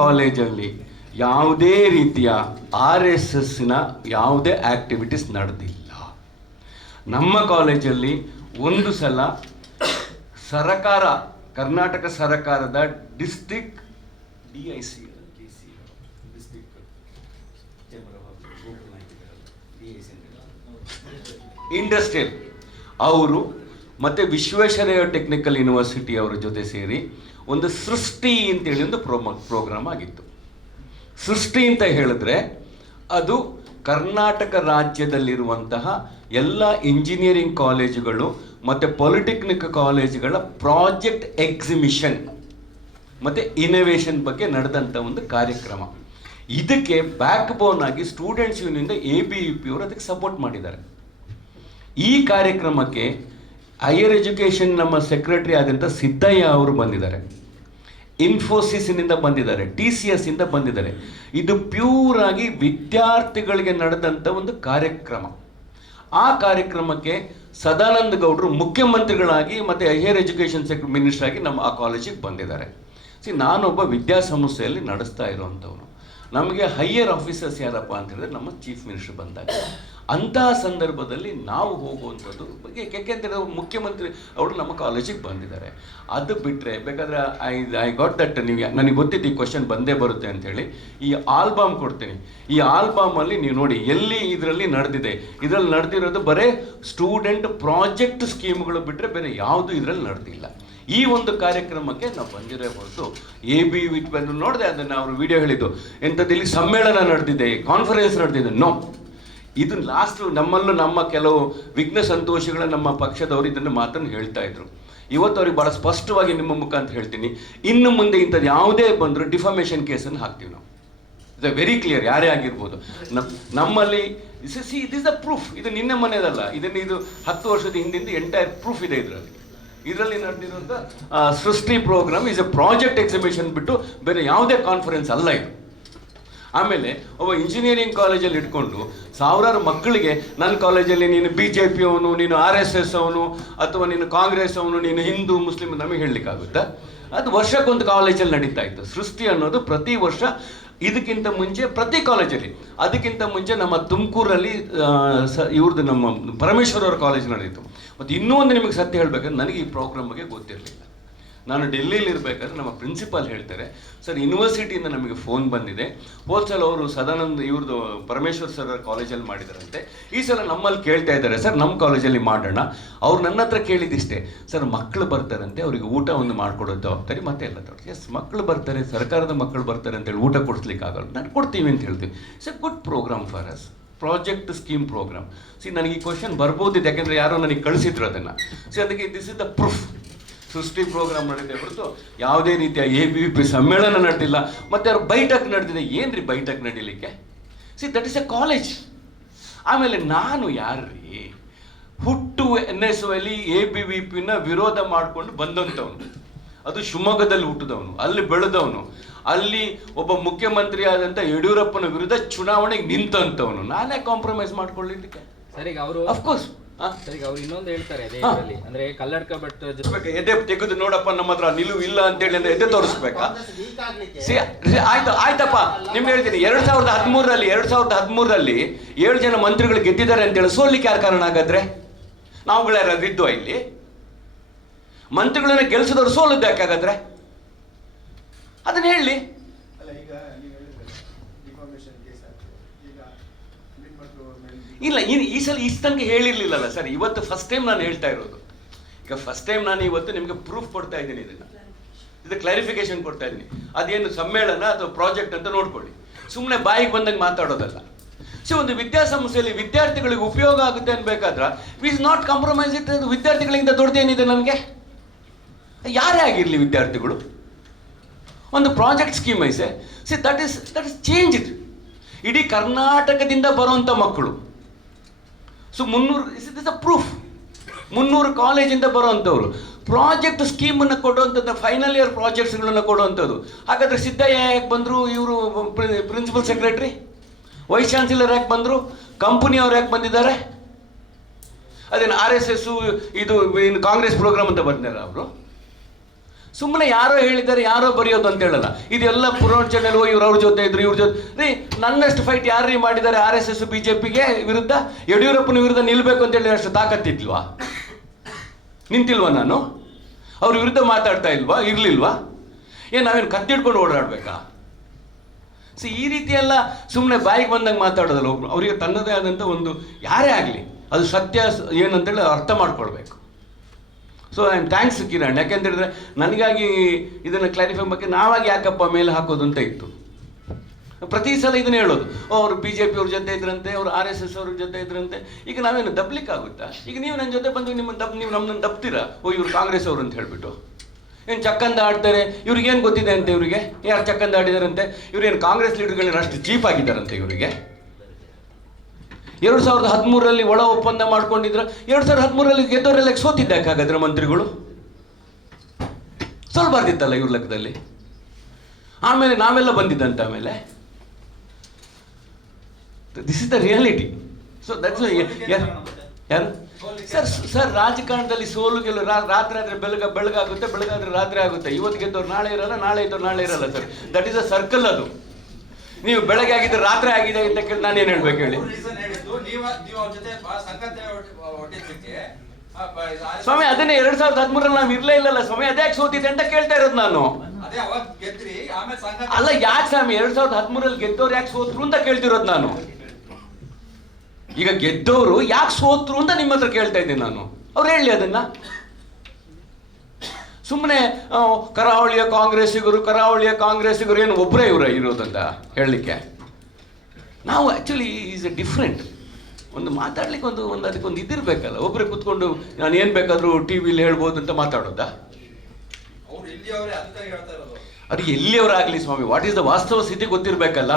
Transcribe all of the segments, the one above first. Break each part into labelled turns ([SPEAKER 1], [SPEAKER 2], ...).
[SPEAKER 1] ಕಾಲೇಜಲ್ಲಿ ಯಾವುದೇ ರೀತಿಯ ಆರ್ ಎಸ್ ಎಸ್ನ ಯಾವುದೇ ಆಕ್ಟಿವಿಟೀಸ್ ನಡೆದಿಲ್ಲ. ನಮ್ಮ ಕಾಲೇಜಲ್ಲಿ ಒಂದು ಸಲ ಸರಕಾರ, ಕರ್ನಾಟಕ ಸರಕಾರದ district D I C industrial. ಅವರು ಮತ್ತು ವಿಶ್ವೇಶ್ವರಯ್ಯ ಟೆಕ್ನಿಕಲ್ ಯೂನಿವರ್ಸಿಟಿ ಅವರ ಜೊತೆ ಸೇರಿ ಒಂದು ಸೃಷ್ಟಿ ಅಂತೇಳಿ ಒಂದು ಪ್ರೋಮ, ಪ್ರೋಗ್ರಾಮ್ ಆಗಿತ್ತು. ಸೃಷ್ಟಿ ಅಂತ ಹೇಳಿದ್ರೆ ಅದು ಕರ್ನಾಟಕ ರಾಜ್ಯದಲ್ಲಿರುವಂತಹ ಎಲ್ಲ ಇಂಜಿನಿಯರಿಂಗ್ ಕಾಲೇಜುಗಳು ಮತ್ತು ಪಾಲಿಟೆಕ್ನಿಕ್ ಕಾಲೇಜುಗಳ ಪ್ರಾಜೆಕ್ಟ್ ಎಕ್ಸಿಬಿಷನ್ ಮತ್ತು ಇನೋವೇಷನ್ ಬಗ್ಗೆ ನಡೆದಂಥ ಒಂದು ಕಾರ್ಯಕ್ರಮ. ಇದಕ್ಕೆ ಬ್ಯಾಕ್ ಬೋನ್ ಆಗಿ students union A B V P ಅವರು ಅದಕ್ಕೆ ಸಪೋರ್ಟ್ ಮಾಡಿದ್ದಾರೆ. ಈ ಕಾರ್ಯಕ್ರಮಕ್ಕೆ ಹೈಯರ್ ಎಜುಕೇಷನ್ ನಮ್ಮ ಸೆಕ್ರೆಟರಿ ಆದಂಥ ಸಿದ್ದಯ್ಯ ಅವರು ಬಂದಿದ್ದಾರೆ. ಇನ್ಫೋಸಿಸ್ನಿಂದ ಬಂದಿದ್ದಾರೆ ಟಿ ಸಿ ಎಸ್ ಇಂದ ಬಂದಿದ್ದಾರೆ. ಇದು ಪ್ಯೂರ್ ಆಗಿ ವಿದ್ಯಾರ್ಥಿಗಳಿಗೆ ನಡೆದಂಥ ಒಂದು ಕಾರ್ಯಕ್ರಮ. ಆ ಕಾರ್ಯಕ್ರಮಕ್ಕೆ ಸದಾನಂದ ಗೌಡರು ಮುಖ್ಯಮಂತ್ರಿಗಳಾಗಿ ಮತ್ತು ಹೈಯರ್ ಎಜುಕೇಷನ್ ಸೆಕ್ ಮಿನಿಸ್ಟರ್ ಆಗಿ ನಮ್ಮ ಆ ಕಾಲೇಜಿಗೆ ಬಂದಿದ್ದಾರೆ. ಸಿ ನಾನೊಬ್ಬ ವಿದ್ಯಾಸಂಸ್ಥೆಯಲ್ಲಿ ನಡೆಸ್ತಾ ಇರುವಂಥವನು. ನಮಗೆ ಹೈಯರ್ ಆಫೀಸರ್ಸ್ ಯಾರಪ್ಪ ಅಂತ ಹೇಳಿದ್ರೆ ನಮ್ಮ ಚೀಫ್ ಮಿನಿಸ್ಟರ್ ಬಂದಾಗ. ಅಂತಹ ಸಂದರ್ಭದಲ್ಲಿ ನಾವು ಹೋಗುವಂಥದ್ದು ಬಗ್ಗೆ ಯಾಕೆಂದರೆ ಮುಖ್ಯಮಂತ್ರಿ ಅವರು ನಮ್ಮ ಕಾಲೇಜಿಗೆ ಬಂದಿದ್ದಾರೆ. ಅದು ಬಿಟ್ಟರೆ ಬೇಕಾದ್ರೆ ಐ ಐ ಗಾಟ್ ದಟ್ ನೀವು ನನಗೆ ಗೊತ್ತಿತ್ತು ಈ ಕ್ವಶನ್ ಬಂದೇ ಬರುತ್ತೆ ಅಂಥೇಳಿ. ಈ ಆಲ್ಬಮ್ ಕೊಡ್ತೀನಿ. ಈ ಆಲ್ಬಮಲ್ಲಿ ನೀವು ನೋಡಿ ಎಲ್ಲಿ ಇದರಲ್ಲಿ ನಡೆದಿದೆ. ಇದರಲ್ಲಿ ನಡೆದಿರೋದು ಬರೀ ಸ್ಟೂಡೆಂಟ್ ಪ್ರಾಜೆಕ್ಟ್ ಸ್ಕೀಮ್ಗಳು ಬಿಟ್ಟರೆ ಬೇರೆ ಯಾವುದು ಇದರಲ್ಲಿ ನಡೆದಿಲ್ಲ. ಈ ಒಂದು ಕಾರ್ಯಕ್ರಮಕ್ಕೆ ನಾವು ಬಂದಿರೋ ಹೊರತು ಎ ಬಿ ವಿಟ್ ಬಂದು ನೋಡಿದೆ ಅದನ್ನು ಅವರು ವಿಡಿಯೋ ಹೇಳಿದ್ದು ಎಂಥದ್ದು ಇಲ್ಲಿ ಸಮ್ಮೇಳನ ನಡೆದಿದೆ ಕಾನ್ಫರೆನ್ಸ್ ನಡೆದಿದೆ. ನೋ ಇದು ಲಾಸ್ಟ್ ನಮ್ಮಲ್ಲೂ ನಮ್ಮ ಕೆಲವು ವಿಘ್ನ ಸಂತೋಷಗಳ ನಮ್ಮ ಪಕ್ಷದವರು ಇದನ್ನು ಮಾತನ್ನು ಹೇಳ್ತಾ ಇದ್ರು. ಇವತ್ತು ಅವ್ರಿಗೆ ಭಾಳ ಸ್ಪಷ್ಟವಾಗಿ ನಿಮ್ಮ ಮುಖ ಅಂತ ಹೇಳ್ತೀನಿ. ಇನ್ನು ಮುಂದೆ ಇಂಥದ್ದು ಯಾವುದೇ ಬಂದರೂ ಡಿಫಾಮೇಷನ್ ಕೇಸನ್ನು ಹಾಕ್ತೀವಿ ನಾವು. ಇಸ್ ವೆರಿ ಕ್ಲಿಯರ್ ಯಾರೇ ಆಗಿರ್ಬೋದು. ನಮ್- ನಮ್ಮಲ್ಲಿ see it is the proof ಇದು ನಿನ್ನೆ ಮನೆಯದಲ್ಲ ಇದನ್ನು ಇದು ಹತ್ತು ವರ್ಷದ ಹಿಂದಿಂದ ಎಂಟೈರ್ ಪ್ರೂಫ್ ಇದೆ ಇದರಲ್ಲಿ. ಇದರಲ್ಲಿ ನಡೆದಿರುವಂಥ Srishti program is a project exhibition ಬಿಟ್ಟು ಬೇರೆ ಯಾವುದೇ ಕಾನ್ಫರೆನ್ಸ್ ಅಲ್ಲ ಇದು. ಆಮೇಲೆ ಒಬ್ಬ ಇಂಜಿನಿಯರಿಂಗ್ ಕಾಲೇಜಲ್ಲಿ ಇಟ್ಕೊಂಡು ಸಾವಿರಾರು ಮಕ್ಕಳಿಗೆ ನನ್ನ ಕಾಲೇಜಲ್ಲಿ ನೀನು ಬಿ ಜೆ ಪಿ ಅವನು, ನೀನು ಆರ್ ಎಸ್ ಎಸ್ ಅವನು, ಅಥವಾ ನೀನು ಕಾಂಗ್ರೆಸ್ ಅವನು, ನೀನು ಹಿಂದೂ ಮುಸ್ಲಿಮ್ ನಮಗೆ ಹೇಳಲಿಕ್ಕಾಗುತ್ತಾ? ಅದು ವರ್ಷಕ್ಕೊಂದು ಕಾಲೇಜಲ್ಲಿ ನಡೀತಾ ಇತ್ತು. ಸೃಷ್ಟಿ ಅನ್ನೋದು ಪ್ರತಿ ವರ್ಷ ಇದಕ್ಕಿಂತ ಮುಂಚೆ ಪ್ರತಿ ಕಾಲೇಜಲ್ಲಿ, ಅದಕ್ಕಿಂತ ಮುಂಚೆ ನಮ್ಮ ತುಮಕೂರಲ್ಲಿ ಸ ಇವ್ರದ್ದು ನಮ್ಮ ಪರಮೇಶ್ವರ ಅವರ ಕಾಲೇಜ್ ನಡೀತು ಮತ್ತು ಇನ್ನೂ ಒಂದು ನಿಮಗೆ ಸತ್ಯ ಹೇಳಬೇಕಂದ್ರೆ ನನಗೆ ಈ ಪ್ರೋಗ್ರಾಮ್ ಬಗ್ಗೆ ಗೊತ್ತಿರಲಿಲ್ಲ. ನಾನು ಡೆಲ್ಲಿಲಿ ಇರಬೇಕಾದ್ರೆ ನಮ್ಮ ಪ್ರಿನ್ಸಿಪಾಲ್ ಹೇಳ್ತಾರೆ, ಸರ್, ಯೂನಿವರ್ಸಿಟಿಯಿಂದ ನಮಗೆ ಫೋನ್ ಬಂದಿದೆ. ಹೋದ ಸಲ ಅವರು ಸದಾನಂದ ಇವ್ರದ್ದು ಪರಮೇಶ್ವರ್ ಸರ್ ಕಾಲೇಜಲ್ಲಿ ಮಾಡಿದಾರಂತೆ. ಈ ಸಲ ನಮ್ಮಲ್ಲಿ ಕೇಳ್ತಾ ಇದ್ದಾರೆ, ಸರ್ ನಮ್ಮ ಕಾಲೇಜಲ್ಲಿ ಮಾಡೋಣ. ಅವ್ರು ನನ್ನ ಹತ್ರ ಕೇಳಿದಿಷ್ಟೇ. ಸರ್ ಮಕ್ಕಳು ಬರ್ತಾರಂತೆ, ಅವರಿಗೆ ಊಟ ಒಂದು ಮಾಡಿಕೊಡೋ ಜವಾಬ್ದಾರಿ ಮತ್ತೆ ಎಲ್ಲ ತೋರಿಸಿ. ಎಸ್ ಮಕ್ಕಳು ಬರ್ತಾರೆ, ಸರ್ಕಾರದ ಮಕ್ಕಳು ಬರ್ತಾರೆ ಅಂತೇಳಿ ಊಟ ಕೊಡಿಸ್ಲಿಕ್ಕೆ ಆಗಲ್ಲ ನಾನು ಕೊಡ್ತೀವಿ ಅಂತ ಹೇಳ್ತೀವಿ. It's good program for us project scheme program see ನನಗೆ ಈ ಕ್ವಶನ್ ಬರ್ಬೋದಿತ್ತು, ಯಾಕೆಂದರೆ ಯಾರೋ ನನಗೆ ಕಳಿಸಿದ್ರು ಅದನ್ನು. ಸಿ ಅದಕ್ಕೆ this is the proof Srishti program ನಡೀತೆ ಹೊರತು ಯಾವುದೇ ರೀತಿಯ ಎ ಬಿ ಪಿ ಸಮ್ಮೇಳನ ನಡೆದಿಲ್ಲ ಮತ್ತೆ ಅವ್ರು ಬೈಟಕ್ ನಡೆದಿದೆ. ರೀ ಬೈಟಕ್ ನಡೀಲಿಕ್ಕೆ? See that is a college ಆಮೇಲೆ ನಾನು ಯಾರ್ರೀ? ಹುಟ್ಟು ಎನ್ ಎಸ್ ಅಲ್ಲಿ ಎ ಬಿ ವಿ ಪಿನ ವಿರೋಧ ಮಾಡಿಕೊಂಡು ಬಂದಂಥವನು. ಅದು ಶಿವಮೊಗ್ಗದಲ್ಲಿ ಹುಟ್ಟಿದವನು ಅಲ್ಲಿ ಬೆಳೆದವನು. ಅಲ್ಲಿ ಒಬ್ಬ ಮುಖ್ಯಮಂತ್ರಿ ಆದಂಥ ಯಡಿಯೂರಪ್ಪನ ವಿರುದ್ಧ ಚುನಾವಣೆಗೆ ನಿಂತಂಥವನು. ನಾನೇ ಕಾಂಪ್ರಮೈಸ್ ಮಾಡ್ಕೊಳ್ಳಿಕ್ಕೆ.
[SPEAKER 2] ಸರಿ ಅವರು
[SPEAKER 1] ಅಫ್ಕೋರ್ಸ್
[SPEAKER 2] ಸರ್ ಅವ್ರು ಇನ್ನೊಂದು ಹೇಳ್ತಾರೆ ಅದೇ. ಇದರಲ್ಲಿ. ಅಂದ್ರೆ ಕಲ್ಲಡ್ಕ ಭಟ್ ಜೊತೆ
[SPEAKER 1] ಎದೆ ತೆಗೆದು ನೋಡಪ್ಪ ನಮ್ಮ ಹತ್ರ ನಿಲುವು ಇಲ್ಲ ಅಂತೇಳಿ ಅಂದ್ರೆ ಎದೆ ತೋರಿಸ್ಬೇಕಾ? ಆಯ್ತು ಆಯ್ತಪ್ಪ. ನಿಮ್ಗೆ ಹೇಳ್ತೀನಿ ಎರಡ್ ಸಾವಿರದ ಹದಿಮೂರರಲ್ಲಿ ಎರಡ್ ಸಾವಿರದ ಹದಿಮೂರರಲ್ಲಿ ಏಳು ಜನ ಮಂತ್ರಿಗಳು ಗೆದ್ದಿದ್ದಾರೆ ಅಂತೇಳಿ ಸೋಲಿಕ್ಕೆ ಯಾರು ಕಾರಣ ಆಗಾದ್ರೆ? ನಾವುಗಳು ಇದ್ವಾ ಇಲ್ಲಿ? ಮಂತ್ರಿಗಳನ್ನ ಗೆಲ್ಸಿದವ್ರು ಸೋಲದ್ದು ಯಾಕಾಗಾದ್ರೆ? ಅದನ್ನ ಹೇಳಿ
[SPEAKER 3] ಅಲ್ಲ ಈಗ ನೀವು ಹೇಳಿದ್ರೆ ಡಿಫಾರ್ಮೇಶನ್ ಕೇಸ್ ಆಗ್ತದೆ ಈಗ ನಿಮ್ಮದು
[SPEAKER 1] ಇಲ್ಲ ಇನ್ನು ಈ ಸಲ ಇಷ್ಟು ತನಕ ಹೇಳಿರ್ಲಿಲ್ಲಲ್ಲ ಸರ್. ಇವತ್ತು ಫಸ್ಟ್ ಟೈಮ್ ನಾನು ಹೇಳ್ತಾ ಇರೋದು. ಈಗ ಫಸ್ಟ್ ಟೈಮ್ ನಾನು ಇವತ್ತು ನಿಮಗೆ ಪ್ರೂಫ್ ಕೊಡ್ತಾ ಇದ್ದೀನಿ ಇದನ್ನು. ಇದು ಕ್ಲಾರಿಫಿಕೇಶನ್ ಕೊಡ್ತಾ ಇದ್ದೀನಿ. ಅದೇನು ಸಮ್ಮೇಳನ ಅಥವಾ ಪ್ರಾಜೆಕ್ಟ್ ಅಂತ ನೋಡ್ಕೊಳ್ಳಿ. ಸುಮ್ಮನೆ ಬಾಯಿಗೆ ಬಂದಂಗೆ ಮಾತಾಡೋದಲ್ಲ. ಸೊ ಒಂದು ವಿದ್ಯಾಸಂಸ್ಥೆಯಲ್ಲಿ ವಿದ್ಯಾರ್ಥಿಗಳಿಗೆ ಉಪಯೋಗ ಆಗುತ್ತೆ ಅನ್ಬೇಕಾದ್ರೆ ಇಸ್ ನಾಟ್ ಕಾಂಪ್ರಮೈಸ್ ಇಟ್ ವಿದ್ಯಾರ್ಥಿಗಳಿಂದ ದೊಡ್ಡದೇನಿದೆ ನಮಗೆ? ಯಾರೇ ಆಗಿರಲಿ ವಿದ್ಯಾರ್ಥಿಗಳು. ಒಂದು project scheme ಐಸೆ see that is that is change it ಇಡೀ ಕರ್ನಾಟಕದಿಂದ ಬರುವಂಥ ಮಕ್ಕಳು. ಸೊ ಮುನ್ನೂರು ಇಸ್ ಇಸ್ ಅ ಪ್ರೂಫ್ ಮುನ್ನೂರು ಕಾಲೇಜಿಂದ ಬರುವಂಥವ್ರು. ಪ್ರಾಜೆಕ್ಟ್ ಸ್ಕೀಮನ್ನು ಕೊಡುವಂಥದ್ದು ಫೈನಲ್ ಇಯರ್ ಪ್ರಾಜೆಕ್ಟ್ಸ್ಗಳನ್ನು ಕೊಡುವಂಥದ್ದು. ಹಾಗಾದರೆ ಸಿದ್ದಯ್ಯ ಯಾಕೆ ಬಂದರು? ಇವರು ಪ್ರಿನ್ಸಿಪಲ್ ಸೆಕ್ರೆಟ್ರಿ ವೈಸ್ ಚಾನ್ಸಲರ್ ಯಾಕೆ ಬಂದರು? ಕಂಪನಿಯವ್ರು ಯಾಕೆ ಬಂದಿದ್ದಾರೆ? ಅದೇನು ಆರ್ ಎಸ್ ಎಸ್ಸು ಇದು, ಇನ್ನು ಕಾಂಗ್ರೆಸ್ ಪ್ರೋಗ್ರಾಮ್ ಅಂತ ಬಂದಿದ್ದಾರೆ ಅವರು? ಸುಮ್ಮನೆ ಯಾರೋ ಹೇಳಿದ್ದಾರೆ, ಯಾರೋ ಬರೆಯೋದು ಅಂತ ಹೇಳಲ್ಲ. ಇದೆಲ್ಲ ಪುರೋಚನೆ ಇವ್ರು ಅವ್ರ ಜೊತೆ ಇದ್ರು, ಇವ್ರ ಜೊತೆ ರೀ, ನನ್ನಷ್ಟು ಫೈಟ್ ಯಾರೀ ಮಾಡಿದ್ದಾರೆ, ಆರ್ ಎಸ್ ಎಸ್ ಬಿಜೆಪಿಗೆ ವಿರುದ್ಧ? ಯಡಿಯೂರಪ್ಪನ ವಿರುದ್ಧ ನಿಲ್ಬೇಕು ಅಂತ ಹೇಳಿ ಅಷ್ಟು ತಾಕತ್ತಿದ್ಲ್ವಾ? ನಿಂತಿಲ್ವಾ ನಾನು? ಅವ್ರ ವಿರುದ್ಧ ಮಾತಾಡ್ತಾ ಇಲ್ವಾ? ಇರ್ಲಿಲ್ವಾ? ಏನ್ ನಾವೇನು ಕತ್ತಿಡ್ಕೊಂಡು ಓಡಾಡ್ಬೇಕಾ? ಸೊ ಈ ರೀತಿ ಎಲ್ಲ ಸುಮ್ಮನೆ ಬಾಯಿಗೆ ಬಂದಂಗೆ ಮಾತಾಡೋದಲ್ಲ ಒಬ್ರು. ಅವರಿಗೆ ತನ್ನದೇ ಆದಂಥ ಒಂದು ಯಾರೇ ಆಗಲಿ. ಅದು ಸತ್ಯ ಏನಂತೇಳಿ ಅರ್ಥ ಮಾಡ್ಕೊಳ್ಬೇಕು. So I am thanks Kiran ಯಾಕೆಂತ ಹೇಳಿದ್ರೆ, ನನಗಾಗಿ ಇದನ್ನು ಕ್ಲಾರಿಫೈ ಬಗ್ಗೆ ನಾವಾಗಿ ಯಾಕಪ್ಪ ಮೇಲೆ ಹಾಕೋದು ಅಂತ ಇತ್ತು. ಪ್ರತಿ ಸಲ ಇದನ್ನ ಹೇಳೋದು. ಅವರು ಬಿ ಜೆ ಪಿ ಅವ್ರ ಜೊತೆ ಇದ್ರಂತೆ, ಅವ್ರು ಆರ್ ಎಸ್ ಎಸ್ ಅವ್ರ ಜೊತೆ ಇದ್ರಂತೆ. ಈಗ ನಾವೇನು ದಬ್ಲಿಕ್ಕೆ ಆಗುತ್ತಾ? ಈಗ ನೀವು ನನ್ನ ಜೊತೆ ಬಂದು ನಿಮ್ಮನ್ನು ದಬ್, ನೀವು ನಮ್ಮನ್ನು ದಬ್ತೀರಾ? ಓ, ಇವ್ರು ಕಾಂಗ್ರೆಸ್ ಅವರು ಅಂತ ಹೇಳಿಬಿಟ್ಟು. ಏನು ಚಕ್ಕಂದ ಆಡ್ತಾರೆ? ಇವ್ರಿಗೇನು ಗೊತ್ತಿದೆ ಅಂತೆ ಇವರಿಗೆ? ಯಾರು ಚಕ್ಕಂದ ಆಡಿದಾರಂತೆ? ಇವ್ರೇನು ಕಾಂಗ್ರೆಸ್ ಲೀಡರ್ಗಳನ್ನ ಅಷ್ಟು ಚೀಪ್ ಆಗಿದ್ದಾರಂತೆ ಇವರಿಗೆ? ಎರಡು ಸಾವಿರದ ಹದಿಮೂರರಲ್ಲಿ ಒಳ ಒಪ್ಪಂದ ಮಾಡ್ಕೊಂಡಿದ್ರು. ಎರಡು ಸಾವಿರದ ಹದಿಮೂರರಲ್ಲಿ ಗೆದ್ದವರೆಲ್ಲ ಸೋತಿದ್ದಕ್ಕೆ ಹಾಗಾದ್ರೆ ಮಂತ್ರಿಗಳು? ಸೋಲ್ಬಾರ್ದಿತ್ತಲ್ಲ ಇವ್ರ ಲೆಕ್ಕದಲ್ಲಿ? ಆಮೇಲೆ ನಾವೆಲ್ಲ ಬಂದಿದ್ದಂತೆ ಆಮೇಲೆ? This is the reality so that's ಯಾರು? ಸರ್ ಸರ್ ರಾಜಕಾರಣದಲ್ಲಿ ಸೋಲು ಗೆಲು ರಾ- ರಾತ್ರಿ ಆದರೆ ಬೆಳಗ ಬೆಳಗಾಗುತ್ತೆ ಬೆಳಗಾದ್ರೆ ರಾತ್ರಿ ಆಗುತ್ತೆ. ಇವತ್ತು ಗೆದ್ದವ್ರು ನಾಳೆ ಇರಲ್ಲ, ನಾಳೆ ಇದ್ದವ್ರು ನಾಳೆ ಇರಲ್ಲ sir that is a circle ಅದು. ನೀವು ಬೆಳಗ್ಗೆ ಆಗಿದ್ದು ರಾತ್ರಿ ಆಗಿದೆ ಅಂತ ಕೇಳಿ ನಾನೇನು ಹೇಳ್ಬೇಕು ಹೇಳಿ?
[SPEAKER 4] ನೀವ ನೀವು ಅವ್ರ ಜೊತೆ ಸಂಗತಿ ಹೊಟ್ಟಿದ್ದಕ್ಕೆ
[SPEAKER 1] ಸ್ವಾಮಿ ಅದನ್ನೇ ಎರಡ್ ಸಾವಿರದ ಹದಿಮೂರಲ್ಲಿ ನಾವು ಇರ್ಲೇ ಇಲ್ಲಲ್ಲ ಸ್ವಾಮಿ ಅದೇ ಸೋತಿದೆ ಅಂತ ಕೇಳ್ತಾ ಇರೋದು ನಾನು. ಅಲ್ಲ ಯಾಕೆ ಸ್ವಾಮಿ ಎರಡ್ ಸಾವಿರದ ಹದಿಮೂರಲ್ಲಿ ಗೆದ್ದವ್ರು ಯಾಕೆ ಸೋತ್ರು ಅಂತ ಕೇಳ್ತಿರೋದು ನಾನು. ಈಗ ಗೆದ್ದವರು ಯಾಕೆ ಸೋತ್ರು ಅಂತ ನಿಮ್ಮ ಹತ್ರ ಕೇಳ್ತಾ ಇದ್ದೀನಿ ನಾನು. ಅವ್ರು ಹೇಳಿ ಅದನ್ನ. ಸುಮ್ಮನೆ ಕರಾವಳಿಯ ಕಾಂಗ್ರೆಸ್ಸಿಗರು ಕರಾವಳಿಯ ಕಾಂಗ್ರೆಸ್ಸಿಗರು ಏನು ಒಬ್ಬರೇ ಇವರ ಇರೋದಂತ ಹೇಳಲಿಕ್ಕೆ. ನಾವು ಆ್ಯಕ್ಚುಲಿ ಈಸ್ ಎ ಡಿಫ್ರೆಂಟ್ ಒಂದು ಮಾತಾಡ್ಲಿಕ್ಕೆ ಒಂದು ಒಂದು ಅದಕ್ಕೊಂದು ಇದಿರ್ಬೇಕಲ್ಲ. ಒಬ್ಬರೇ ಕೂತ್ಕೊಂಡು ನಾನು ಏನು ಬೇಕಾದರೂ ಟಿ ವಿಲಿ ಹೇಳ್ಬೋದು ಅಂತ ಮಾತಾಡೋದಾ?
[SPEAKER 4] ಅವ್ರು ಎಲ್ಲಿಯವರೇ ಅವರೇ ಅದಕ್ಕಾಗಿ ಹೇಳ್ತಾ ಇರೋದು.
[SPEAKER 1] ಅದು ಎಲ್ಲಿಯವರಾಗಲಿ ಸ್ವಾಮಿ? ವಾಟ್ ಈಸ್ ದ ವಾಸ್ತವ ಸ್ಥಿತಿ ಗೊತ್ತಿರಬೇಕಲ್ಲ.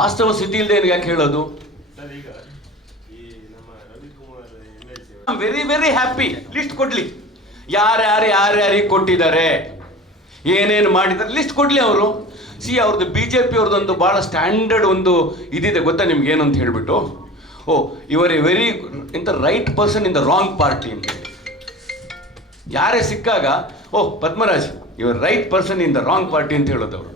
[SPEAKER 1] ವಾಸ್ತವ ಸ್ಥಿತಿ ಇಲ್ಲದೆ ಯಾಕೆ ಹೇಳೋದು? ವೆರಿ ವೆರಿ ಹ್ಯಾಪಿ ಲಿಸ್ಟ್ ಕೊಡ್ಲಿ. ಯಾರ್ಯಾರು ಯಾರ್ಯಾರಿಗೆ ಕೊಟ್ಟಿದ್ದಾರೆ? ಏನೇನು ಮಾಡಿದ್ದಾರೆ? ಲಿಸ್ಟ್ ಕೊಡ್ಲಿ ಅವರು. ಸಿ ಅವ್ರದ್ದು ಬಿ ಜೆ ಪಿ ಅವ್ರದ್ದೊಂದು ಭಾಳ ಸ್ಟ್ಯಾಂಡರ್ಡ್ ಒಂದು ಇದಿದೆ. ಗೊತ್ತಾ ನಿಮ್ಗೆ ಏನು ಅಂತ ಹೇಳ್ಬಿಟ್ಟು? ಓ ಇವರ್ ಎ ವೆರಿ ಇಂಥ right person in the wrong party ಅಂತ ಯಾರೇ ಸಿಕ್ಕಾಗ, ಓ, Padmaraj ಇವರ್ right person in the wrong party ಅಂತ ಹೇಳೋದು ಅವರು.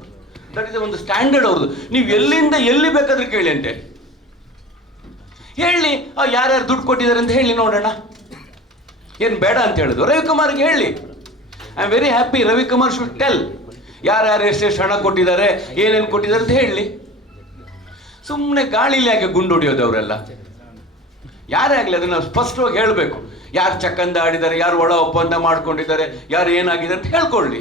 [SPEAKER 1] ದಟ್ ಇಸ್ ಒಂದು ಸ್ಟ್ಯಾಂಡರ್ಡ್ ಅವ್ರದ್ದು. ನೀವು ಎಲ್ಲಿಂದ ಎಲ್ಲಿ ಬೇಕಾದ್ರೂ ಕೇಳಿ ಅಂತೆ. ಹೇಳಿ ಯಾರ್ಯಾರು ದುಡ್ಡು ಕೊಟ್ಟಿದ್ದಾರೆ ಅಂತ ಹೇಳಿ ನೋಡೋಣ. ಏನು ಬೇಡ ಅಂತ ಹೇಳಿದ್ರು ರವಿಕುಮಾರ್ಗೆ ಹೇಳಿ. I am very happy Ravikumar should tell ಯಾರ್ಯಾರು ಎಷ್ಟೆಷ್ಟು ಹಣ ಕೊಟ್ಟಿದ್ದಾರೆ, ಏನೇನು ಕೊಟ್ಟಿದ್ದಾರೆ ಅಂತ ಹೇಳಿ. ಸುಮ್ಮನೆ ಗಾಳಿಲಿ ಯಾಕೆ ಗುಂಡು ಹೊಡಿಯೋದು ಅವರೆಲ್ಲ. ಯಾರೇ ಆಗಲಿ ಅದನ್ನ ಸ್ಪಷ್ಟವಾಗಿ ಹೇಳಬೇಕು. ಯಾರು ಚಕ್ಕಂದ ಆಡಿದ್ದಾರೆ, ಯಾರು ಒಳ ಒಪ್ಪಂದ ಮಾಡ್ಕೊಂಡಿದ್ದಾರೆ, ಯಾರು ಏನಾಗಿದೆ ಅಂತ ಹೇಳ್ಕೊಳ್ಳಿ.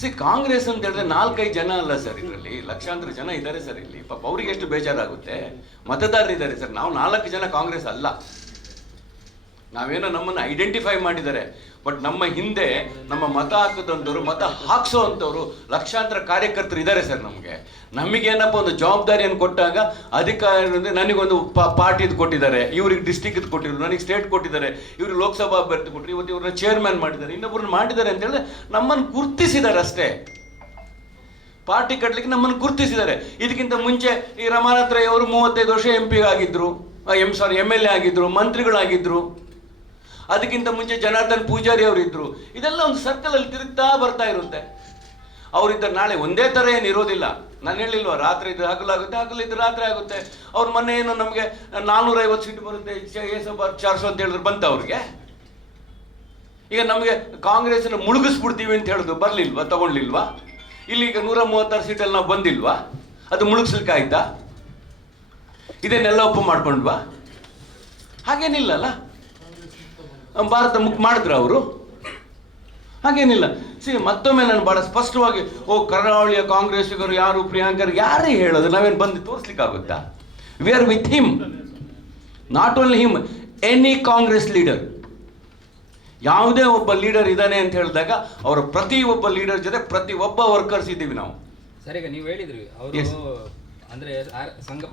[SPEAKER 1] ಸಿ ಕಾಂಗ್ರೆಸ್ ಅಂತ ಹೇಳಿದ್ರೆ ನಾಲ್ಕೈದು ಜನ ಅಲ್ಲ ಸರ್ ಇದರಲ್ಲಿ. ಲಕ್ಷಾಂತರ ಜನ ಇದ್ದಾರೆ ಸರ್ ಇಲ್ಲಿ. ಪಾಪ ಅವ್ರಿಗೆ ಎಷ್ಟು ಬೇಜಾರಾಗುತ್ತೆ? ಮತದಾರರು ಇದ್ದಾರೆ ಸರ್. ನಾವು ನಾಲ್ಕು ಜನ ಕಾಂಗ್ರೆಸ್ ಅಲ್ಲ. ನಾವೇನೋ ನಮ್ಮನ್ನು ಐಡೆಂಟಿಫೈ ಮಾಡಿದ್ದಾರೆ. ಬಟ್ ನಮ್ಮ ಹಿಂದೆ ನಮ್ಮ ಮತ ಹಾಕಿದಂಥವ್ರು ಮತ ಹಾಕ್ಸೋ ಅಂಥವ್ರು ಲಕ್ಷಾಂತರ ಕಾರ್ಯಕರ್ತರು ಇದ್ದಾರೆ ಸರ್ ನಮಗೆ. ನಮಗೇನಪ್ಪ ಒಂದು ಜವಾಬ್ದಾರಿಯನ್ನು ಕೊಟ್ಟಾಗ ಅಧಿಕಾರಿ ನನಗೊಂದು ಪಾರ್ಟಿದು ಕೊಟ್ಟಿದ್ದಾರೆ. ಇವ್ರಿಗೆ ಡಿಸ್ಟಿಕ್ದು ಕೊಟ್ಟಿದ್ರು, ನನಗೆ ಸ್ಟೇಟ್ ಕೊಟ್ಟಿದ್ದಾರೆ. ಇವ್ರಿಗೆ ಲೋಕಸಭಾ ಅಭ್ಯರ್ಥಿ ಕೊಟ್ಟರು ಇವತ್ತು ಇವ್ರನ್ನ ಚೇರ್ಮನ್ ಮಾಡಿದ್ದಾರೆ. ಇನ್ನೊಬ್ಬರನ್ನ ಮಾಡಿದ್ದಾರೆ ಅಂತ ಹೇಳಿದ್ರೆ ನಮ್ಮನ್ನು ಗುರ್ತಿಸಿದ್ದಾರೆ ಅಷ್ಟೇ. ಪಾರ್ಟಿ ಕಟ್ಟಲಿಕ್ಕೆ ನಮ್ಮನ್ನು ಗುರ್ತಿಸಿದ್ದಾರೆ. ಇದಕ್ಕಿಂತ ಮುಂಚೆ ಈ ರಮಾನಾಥ್ ರೈ ಅವರು ಮೂವತ್ತೈದು ವರ್ಷ ಎಂ ಪಿ ಆಗಿದ್ರು M sorry M L A ಆಗಿದ್ರು, ಮಂತ್ರಿಗಳಾಗಿದ್ರು. ಅದಕ್ಕಿಂತ ಮುಂಚೆ ಜನಾರ್ದನ್ ಪೂಜಾರಿ ಅವರು ಇದ್ರು ಇದೆಲ್ಲ ಒಂದು ಸರ್ಕಲ್ ಅಲ್ಲಿ ತಿರುಗ್ತಾ ಬರ್ತಾ ಇರುತ್ತೆ. ಅವರಿದ್ದ ನಾಳೆ ಒಂದೇ ಥರ ಏನು ಇರೋದಿಲ್ಲ. ನಾನು ಹೇಳಿಲ್ವಾ, ರಾತ್ರಿ ಇದ್ರೆ ಹಗಲಾಗುತ್ತೆ, ಹಗಲಿದ್ರೆ ರಾತ್ರಿ ಆಗುತ್ತೆ. ಅವ್ರ ಮೊನ್ನೆ ಏನು ನಮಗೆ ನಾನ್ನೂರ ಐವತ್ತು ಸೀಟ್ ಬರುತ್ತೆ ಚಾರ್ಸೋ ಅಂತ ಹೇಳಿದ್ರು ಬಂತ ಅವ್ರಿಗೆ? ಈಗ ನಮಗೆ ಕಾಂಗ್ರೆಸ್ನ ಮುಳುಗಿಸ್ಬಿಡ್ತೀವಿ ಅಂತ ಹೇಳಿದ್ರು ಬರಲಿಲ್ವಾ, ತಗೊಂಡ್ಲಿಲ್ವಾ? ಇಲ್ಲಿ ಈಗ ನೂರ ಮೂವತ್ತಾರು ಸೀಟಲ್ಲಿ ನಾವು ಬಂದಿಲ್ವಾ? ಅದು ಮುಳುಗಿಸ್ಲಿಕ್ಕೆ ಆಯ್ತಾ ಇದನ್ನೆಲ್ಲ ಒಪ್ಪು ಮಾಡ್ಕೊಂಡ್ವಾ? ಹಾಗೇನಿಲ್ಲಲ್ಲ ಭಾರತ ಮುಕ್ ಮಾಡಿದ್ರ ಅವರು. ಹಾಗೇನಿಲ್ಲ. ಸಿ ಮತ್ತೊಮ್ಮೆ ನಾನು ಬಹಳ ಸ್ಪಷ್ಟವಾಗಿ ಓ ಕರಾವಳಿಯ ಕಾಂಗ್ರೆಸ್ಸಿಗರು ಯಾರು ಪ್ರಿಯಾಂಕರ್ ಯಾರೇ ಹೇಳೋದು ನಾವೇನು ಬಂದು ತೋರಿಸ್ಲಿಕ್ಕಾಗುತ್ತಾ? We are with him not only him any Congress leader ಯಾವುದೇ ಒಬ್ಬ ಲೀಡರ್ ಇದ್ದಾನೆ ಅಂತ ಹೇಳಿದಾಗ ಅವರ ಪ್ರತಿ ಒಬ್ಬ ಲೀಡರ್ ಜೊತೆ ಪ್ರತಿ ಒಬ್ಬ ವರ್ಕರ್ಸ್ ಇದ್ದೀವಿ ನಾವು.
[SPEAKER 2] ಸರಿ ನೀವು ಹೇಳಿದ್ರಿ ಅವರು ಅಂದ್ರೆ ಸಂಘ